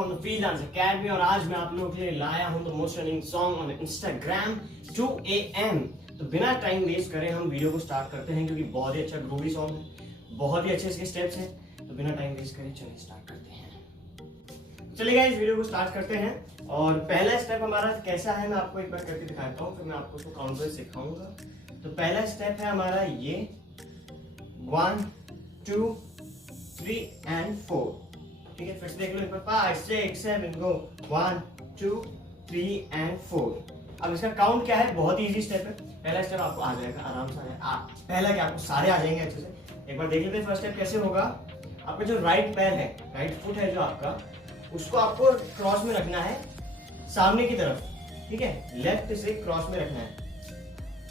From the free dance academy और आज मैं आप लोगों के लिए लाया हूं the most running song on Instagram 2 AM। तो बिना टाइम वेस्ट करें हम वीडियो को स्टार्ट करते हैं क्योंकि बहुत ही अच्छा ग्रूवी सॉन्ग है, बहुत ही अच्छे इसके स्टेप्स हैं। तो बिना टाइम वेस्ट करें चलिए स्टार्ट करते हैं। चलिए इस वीडियो को स्टार्ट करते हैं और पहला स्टेप हमारा कैसा है मैं आपको एक बार करके दिखाता हूँ, फिर मैं आपको उसको काउंट करके सिखाऊंगा। तो पहला स्टेप है हमारा ये 1 2 3 and 4। ठीक है, फिर से देख लो एक बार 5 6 7 गो 1 2 3 and 4। अब इसका काउंट क्या है, बहुत ही इजी स्टेप है। पहला स्टेप आपको आ जाएगा, आराम से पहला क्या आपको सारे आ जाएंगे अच्छे से। एक बार देख लेते हैं फर्स्ट स्टेप कैसे होगा। आपका जो राइट पैर है, राइट फुट है जो आपका, उसको आपको क्रॉस में रखना है सामने की तरफ। ठीक है, लेफ्ट से क्रॉस में रखना है,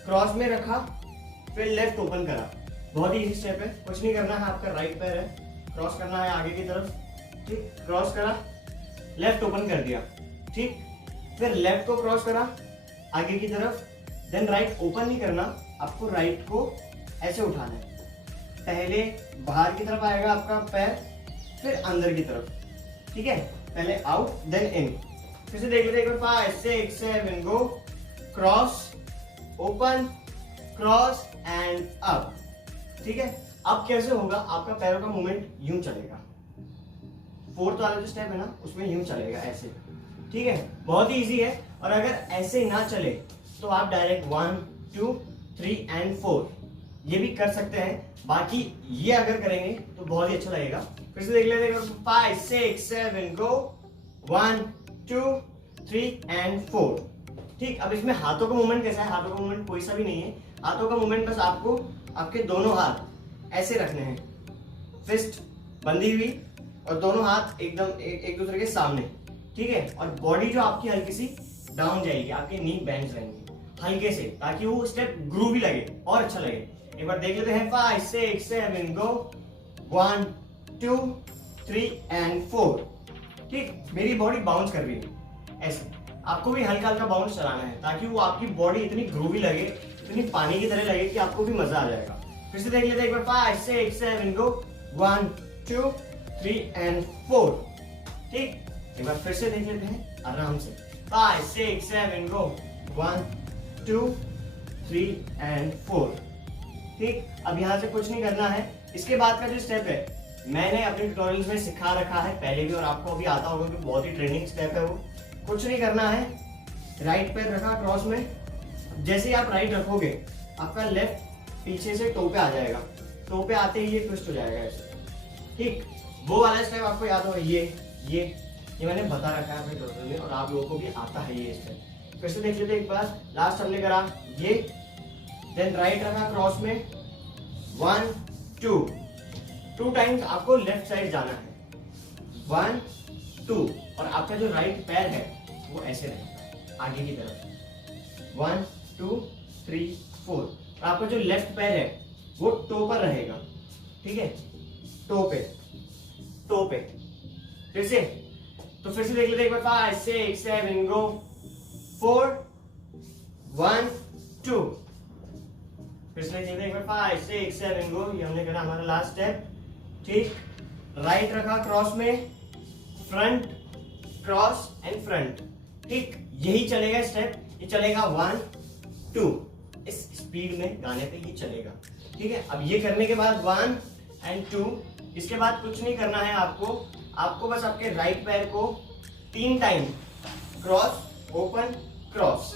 क्रॉस में रखा फिर लेफ्ट ओपन करा। बहुत ही इजी स्टेप है, कुछ नहीं करना है। आपका राइट पैर है, क्रॉस करना है आगे की तरफ। ठीक, क्रॉस करा लेफ्ट ओपन कर दिया। ठीक, फिर लेफ्ट को क्रॉस करा आगे की तरफ, देन राइट ओपन नहीं करना, आपको राइट को ऐसे उठाना है। पहले बाहर की तरफ आएगा आपका पैर, फिर अंदर की तरफ। ठीक है, पहले आउट देन इन। फिर से देख लेते एक बार 5 6 7 go cross open cross and up. ठीक है, अब कैसे होगा, आपका पैरों का मूवमेंट यूं चलेगा। फोर्थ वाला जो स्टेप है ना उसमें यूं चलेगा ऐसे। ठीक है, बहुत ही इजी है। और अगर ऐसे ना चले तो आप डायरेक्ट 1 2 3 and 4 ये भी कर सकते हैं। बाकी ये अगर करेंगे तो बहुत ही अच्छा लगेगा। फिर से देख लेते हैं 5 6 7 गो 1 2 3 and 4। ठीक, अब इसमें हाथों का मूवमेंट कैसा है, हाथों का मूवमेंट कोई सा भी नहीं है। हाथों का मूवमेंट बस आपको आपके दोनों हाथ ऐसे रखने हैं, फिस्ट बंधी हुई और दोनों हाथ एकदम एक दूसरे के सामने। ठीक है, और बॉडी जो आपकी हल्की सी डाउन जाएगी, आपके नी बेंड रहेंगे हल्के से, ताकि वो स्टेप ग्रूवी लगे और अच्छा लगे। एक बार देख लेते हैं 5 6 7 गो 1 2 3 and 4। ठीक, मेरी बॉडी बाउंस कर रही है ऐसे, आपको भी हल्का हल्का बाउंस चलाना है ताकि वो आपकी बॉडी इतनी ग्रूवी लगे, इतनी पानी की तरह लगे कि आपको भी मजा आ जाएगा। फिर से देख लेते हैं एक बार 5 6 7 गो 1 2 3 and 4। ठीक, एक बार फिर से देख लेते हैं आराम से 5 6 7 गो 1 2 3 and 4। ठीक, अब यहाँ से कुछ नहीं करना है। इसके बाद का जो स्टेप है मैंने अपने ट्यूटोरियल्स में सिखा रखा है पहले भी, और आपको अभी आता होगा कि बहुत ही ट्रेनिंग स्टेप है वो। कुछ नहीं करना है, राइट पैर रखा क्रॉस में, जैसे ही आप राइट रखोगे आपका लेफ्ट पीछे से टो पे आ जाएगा, टो पे आते ही ये ट्विस्ट हो जाएगा ऐसे। ठीक, वो वाला स्टेप आपको याद होगा, ये मैंने बता रखा है अपने ट्यूटोरियल में और आप लोगों को भी आता है ये स्टेप। फिर से देख लेते हैं एक बार। लास्ट हमने करा ये, देन राइट रखा क्रॉस में 1 2 टाइम्स आपको लेफ्ट साइड जाना है 1 2, और आपका जो राइट पैर है वो ऐसे रहेगा आगे की तरफ 1 2 3 4, और आपका जो लेफ्ट पैर है वो टो पर रहेगा। ठीक है, टो पे फिर से देख लेते हैं एक बार 5 6 7 गो 4 1 2। फिर से देख लेते हैं एक बार 5 6 7 गो, ये हमने करा हमारा लास्ट स्टेप। ठीक, राइट रखा क्रॉस में, फ्रंट क्रॉस एंड फ्रंट। ठीक, यही चलेगा स्टेप, ये चलेगा 1 2 इस स्पीड में गाने पे ये चलेगा। ठीक है, अब ये करने के बाद 1 and 2, इसके बाद कुछ नहीं करना है आपको बस आपके राइट पैर को 3 टाइम क्रॉस ओपन क्रॉस,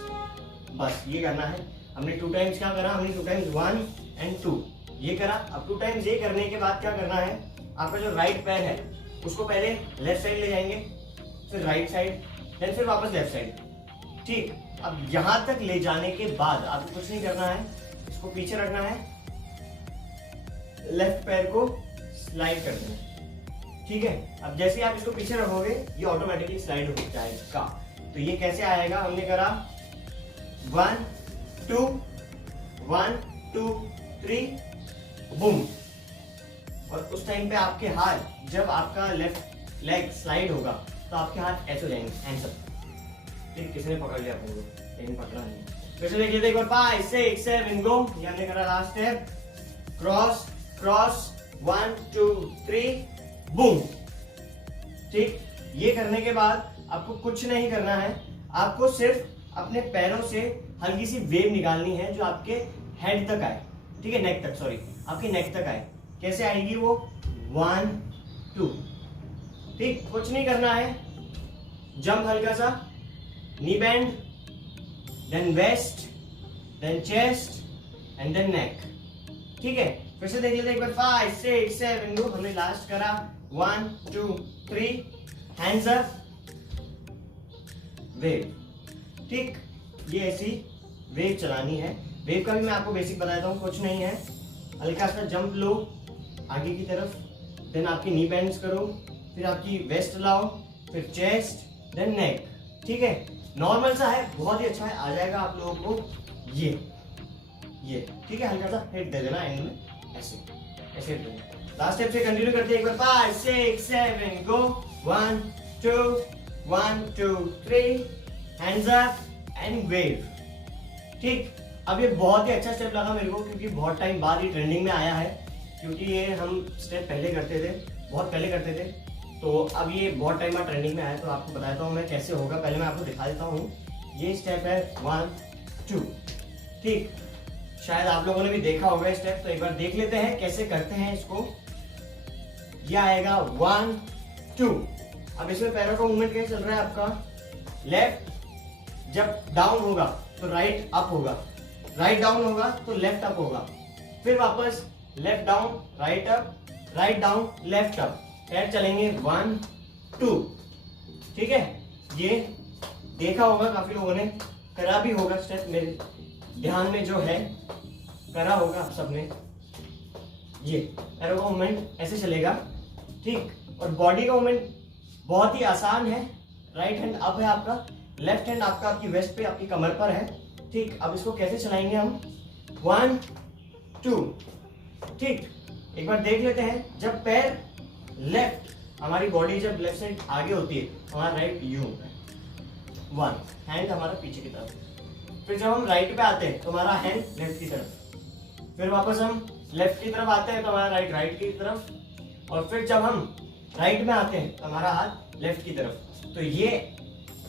बस ये करना है। हमने 2 टाइम्स क्या करा, हमने 2 टाइम्स 1 and 2 ये करा। अब 2 टाइम्स ये करने के बाद क्या करना है, आपका जो राइट पैर है उसको पहले लेफ्ट साइड ले जाएंगे, फिर राइट साइड, देन फिर वापस लेफ्ट साइड। ठीक, अब यहां तक ले जाने के बाद आपको कुछ नहीं करना है, इसको पीछे रखना है, लेफ्ट पैर को स्लाइड कर देना। ठीक है, अब जैसे आप इसको पीछे रखोगे ये ऑटोमेटिकली स्लाइड हो जाएगा। तो ये कैसे आएगा, हमने करा 1 2 1 2 3 बूम। और उस टाइम पे आपके हाथ, जब आपका लेफ्ट लेग स्लाइड होगा तो आपके हाथ ऐसे हो जाएंगे, हैंड्स अप। ठीक, किसने पकड़ लिया अपने को, लेकिन पकड़ा नहीं। फिर से देख लेते एक बार 5 6 7 गो, ये हमने करा last step, cross cross 1 2 3 boom. ठीक, ये करने के बाद आपको कुछ नहीं करना है, आपको सिर्फ अपने पैरों से हल्की सी वेव निकालनी है जो आपके हेड तक आए, ठीक है, नेक तक, सॉरी, आपके नेक तक आए। कैसे आएगी वो? 1 2, ठीक, कुछ नहीं करना है, जंप हल्का सा, knee bend, then waist, then chest and then neck, ठीक है। फिर से देख लेते हैं एक बार, 5 6 7 गो। हमने लास्ट करा 1 2 3, हैंड्स अप, वेव, ठीक, ये ऐसी वेव चलानी है। वेव का भी मैं आपको बेसिक बता देता हूँ, कुछ नहीं है, हल्का सा जंप लो आगे की तरफ, देन आपकी नी बेंड्स करो, फिर आपकी वेस्ट लाओ, फिर चेस्ट, देन नेक, ठीक है। नॉर्मल सा है, बहुत ही अच्छा है, आ जाएगा आप लोगों को ये, ठीक है। हल्का सा हिट दे देना एंड में, ऐसे ऐसे हिट देना। लास्ट स्टेप से कंटिन्यू करते हैं एक बार, 5 6 7 गो। 1 2 1 2 3, हैंड्स अप एंड वेव, ठीक। अब ये बहुत ही अच्छा स्टेप लगा मेरे को, क्योंकि बहुत टाइम बाद ये ट्रेंडिंग में आया है, क्योंकि ये हम स्टेप पहले करते थे, बहुत पहले करते थे, तो अब ये बहुत टाइम बाद ट्रेंडिंग में आया। तो आपको बताता हूँ मैं कैसे होगा, पहले मैं आपको दिखा देता हूँ। ये स्टेप है 1 2, ठीक, शायद आप लोगों ने भी देखा होगा स्टेप, तो एक बार देख लेते हैं कैसे करते हैं इसको। ये आएगा 1 2। अब इसमें पैरों का मूवमेंट कैसे चल रहा है आपका? लेफ्ट जब डाउन होगा तो राइट अप होगा, राइट डाउन होगा तो लेफ्ट अप होगा, फिर वापस left down, right up, write down, left up, पैर चलेंगे 1 2, ठीक है। ये देखा होगा, काफी लोगों ने करा भी होगा स्टेप, मेरे ध्यान में जो है करा होगा आप सबने। ये पैरों का मूवमेंट ऐसे चलेगा, ठीक, और बॉडी का मूवमेंट बहुत ही आसान है। राइट हैंड अप है आपका, लेफ्ट हैंड आपका आपकी वेस्ट पे, आपकी कमर पर है, ठीक। अब इसको कैसे चलाएंगे हम? 1 2, ठीक। एक बार देख लेते हैं, जब पैर लेफ्ट, हमारी बॉडी जब लेफ्ट साइड आगे होती है, हमारा राइट यू होता है, 1 हैंड हमारा पीछे की तरफ। फिर जब हम राइट पे आते हैं तो हमारा हैंड लेफ्ट की तरफ, फिर वापस हम लेफ्ट की तरफ आते हैं तो हमारा राइट राइट की तरफ, और फिर जब हम राइट में आते हैं तो हमारा हाथ लेफ्ट की तरफ। तो ये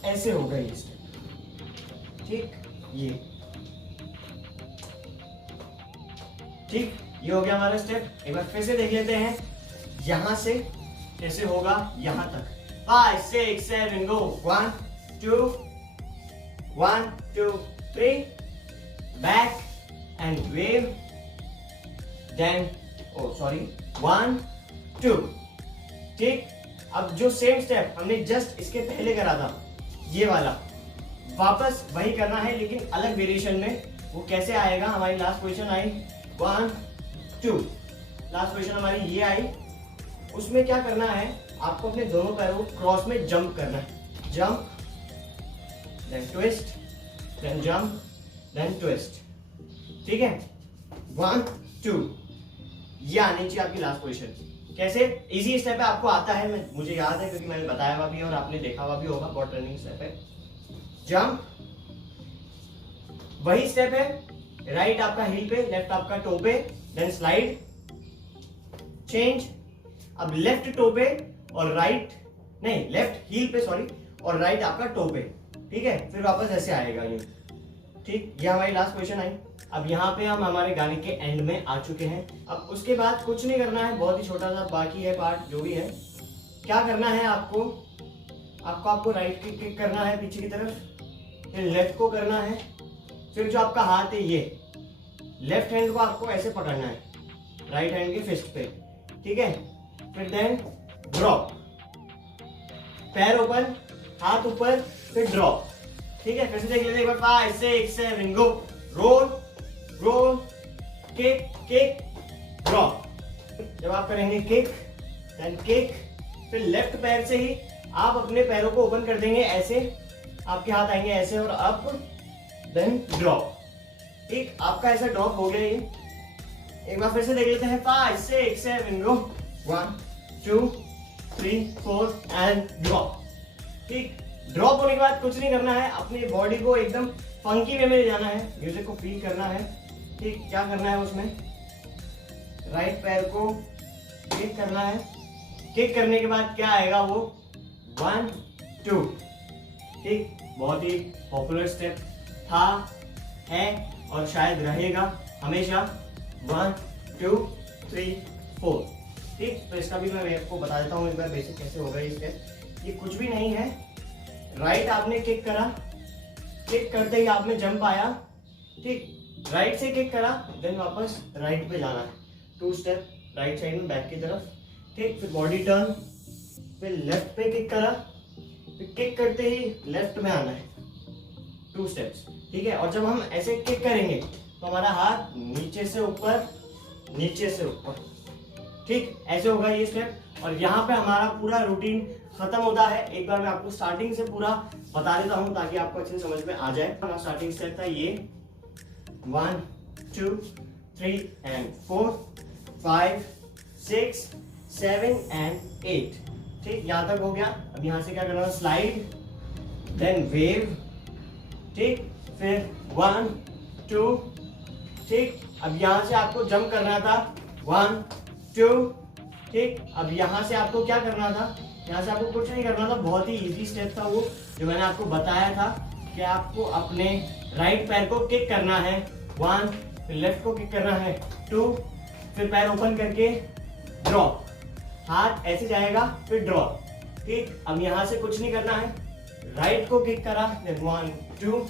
ऐसे होगा ये स्टेप, ठीक, ये, ठीक, ये हो गया हमारा स्टेप। एक बार फिर से देख लेते हैं, यहां से कैसे होगा यहां तक। 5 6 7 गो। 1 2 1 2 3, बैक एंड वेव, देन 1 2, ठीक। अब जो सेम स्टेप हमने जस्ट इसके पहले करा था, ये वाला, वापस वही करना है लेकिन अलग वेरिएशन में। वो कैसे आएगा? हमारी लास्ट पोजीशन आई 1 2, लास्ट पोजीशन हमारी ये आई। उसमें क्या करना है, आपको अपने दोनों पैरों को क्रॉस में जंप करना है, jump then twist, then jump, then twist, ठीक है। 1 2, ये आनी चाहिए आपकी लास्ट पोजीशन। कैसे? इजी स्टेप है, आपको आता है, मुझे याद है क्योंकि मैंने बताया हुआ भी है और आपने देखा हुआ भी होगा, बहुत ट्रेनिंग स्टेप है। जंप, वही स्टेप है, राइट आपका हील पे, लेफ्ट आपका टो पे, देन स्लाइड, चेंज। अब लेफ्ट टो पे और राइट, नहीं लेफ्ट हील पे सॉरी, और राइट आपका टो पे, ठीक है। फिर वापस ऐसे आएगा ये, ठीक। ये हमारी लास्ट पोजीशन आई। अब यहाँ पे हम हमारे गाने के एंड में आ चुके हैं। अब उसके बाद कुछ नहीं करना है, बहुत ही छोटा सा बाकी है पार्ट जो भी है। क्या करना है आपको राइट किक करना है पीछे की तरफ, फिर लेफ्ट को करना है, फिर जो आपका हाथ है ये लेफ्ट हैंड को आपको ऐसे पकड़ना है राइट हैंड के फिस्ट पे, ठीक है। फिर देन ड्रॉप, पैर ऊपर, हाथ ऊपर, फिर ड्रॉप, ठीक है। फिर से देख लेते हैं एक बार, 5 6 7 go. Roll roll, kick kick, drop. जब आप करेंगे किक देन किक, फिर लेफ्ट पैर से ही आप अपने पैरों को ओपन कर देंगे ऐसे, आपके हाथ आएंगे ऐसे और अप, देन ड्रॉप, ठीक। आपका ऐसा ड्रॉप हो गया ये। एक बार फिर से देख लेते हैं, 5 6 7 गो। 1 2 3 4 एंड ड्रॉप, ठीक। ड्रॉप होने के बाद कुछ नहीं करना है, अपनी बॉडी को एकदम फंकी वे में ले जाना है, म्यूजिक को फील करना है, ठीक। क्या करना है उसमें, राइट पैर को किक करना है, किक करने के बाद क्या आएगा वो 1 2। ठीक, बहुत ही पॉपुलर स्टेप था, है और शायद रहेगा हमेशा। 1 2 3 4। ठीक, तो इसका भी मैं आपको बता देता हूँ एक बार बेसिक कैसे होगा ये स्टेप। ये कुछ भी नहीं है, राइट आपने किक करा, किक करते ही आप में जंप आया। ठीक, राइट से किक करा, देन वापस राइट पे जाना है। 2 स्टेप राइट साइड में बैक की तरफ। ठीक, फिर बॉडी टर्न, फिर लेफ्ट पे किक करा, फिर किक करते ही लेफ्ट में आना है। 2 स्टेप्स। ठीक है, और जब हम ऐसे किक करेंगे तो हमारा हाथ नीचे से ऊपर, नीचे से ऊपर। ठीक, ऐसे होगा ये स्टेप। और यहाँ पे हमारा पूरा रूटीन खत्म होता है। एक बार मैं आपको स्टार्टिंग से पूरा बता देता हूँ ताकि आपको अच्छे से समझ में आ जाए। हमारा स्टार्टिंग स्टेप था ये 1 2 3 and 4 5 6 7 and 8। ठीक, यहाँ तक हो गया। अब यहाँ से क्या करना है, स्लाइड, देन वेव। ठीक, फिर 1 2। ठीक, अब यहाँ से आपको जंप करना था 1 2। ठीक, अब यहाँ से आपको क्या करना था, यहाँ से आपको कुछ नहीं करना था, बहुत ही इजी स्टेप था वो जो मैंने आपको बताया था कि आपको अपने राइट पैर को किक करना है 1, फिर लेफ्ट को किक करना है 2, फिर पैर ओपन करके ड्रॉप, हाथ ऐसे जाएगा फिर ड्रॉप। ठीक, अब यहाँ से कुछ नहीं करना है, राइट को किक करा 1 2,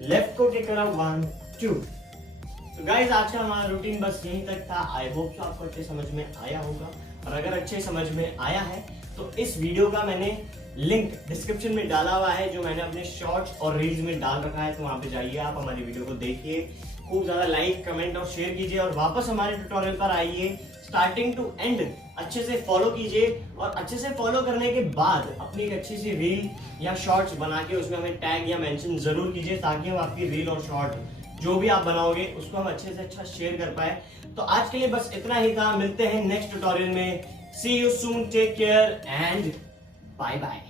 लेफ्ट को किक करा 1 2। तो गाइज आज का हमारा रूटीन बस यहीं तक था। आई होप सो आपको अच्छे समझ में आया होगा, और अगर अच्छे समझ में आया है तो इस वीडियो का मैंने लिंक डिस्क्रिप्शन में डाला हुआ है जो मैंने अपने शॉर्ट्स और रील्स में डाल रखा है। तो वहां पे जाइए, आप हमारी वीडियो को देखिए, खूब ज्यादा लाइक कमेंट और शेयर कीजिए, और वापस हमारे ट्यूटोरियल पर आइए, स्टार्टिंग टू एंड अच्छे से फॉलो कीजिए। और अच्छे से फॉलो करने के बाद अपनी एक अच्छी सी रील या शॉर्ट्स बना के उसमें हमें टैग या मेंशन जरूर कीजिए, ताकि हम आपकी रील और शॉर्ट जो भी आप बनाओगे उसको हम अच्छे से अच्छा शेयर कर पाए। तो आज के लिए बस इतना ही था, मिलते हैं नेक्स्ट ट्यूटोरियल में। See you soon, take care and bye bye.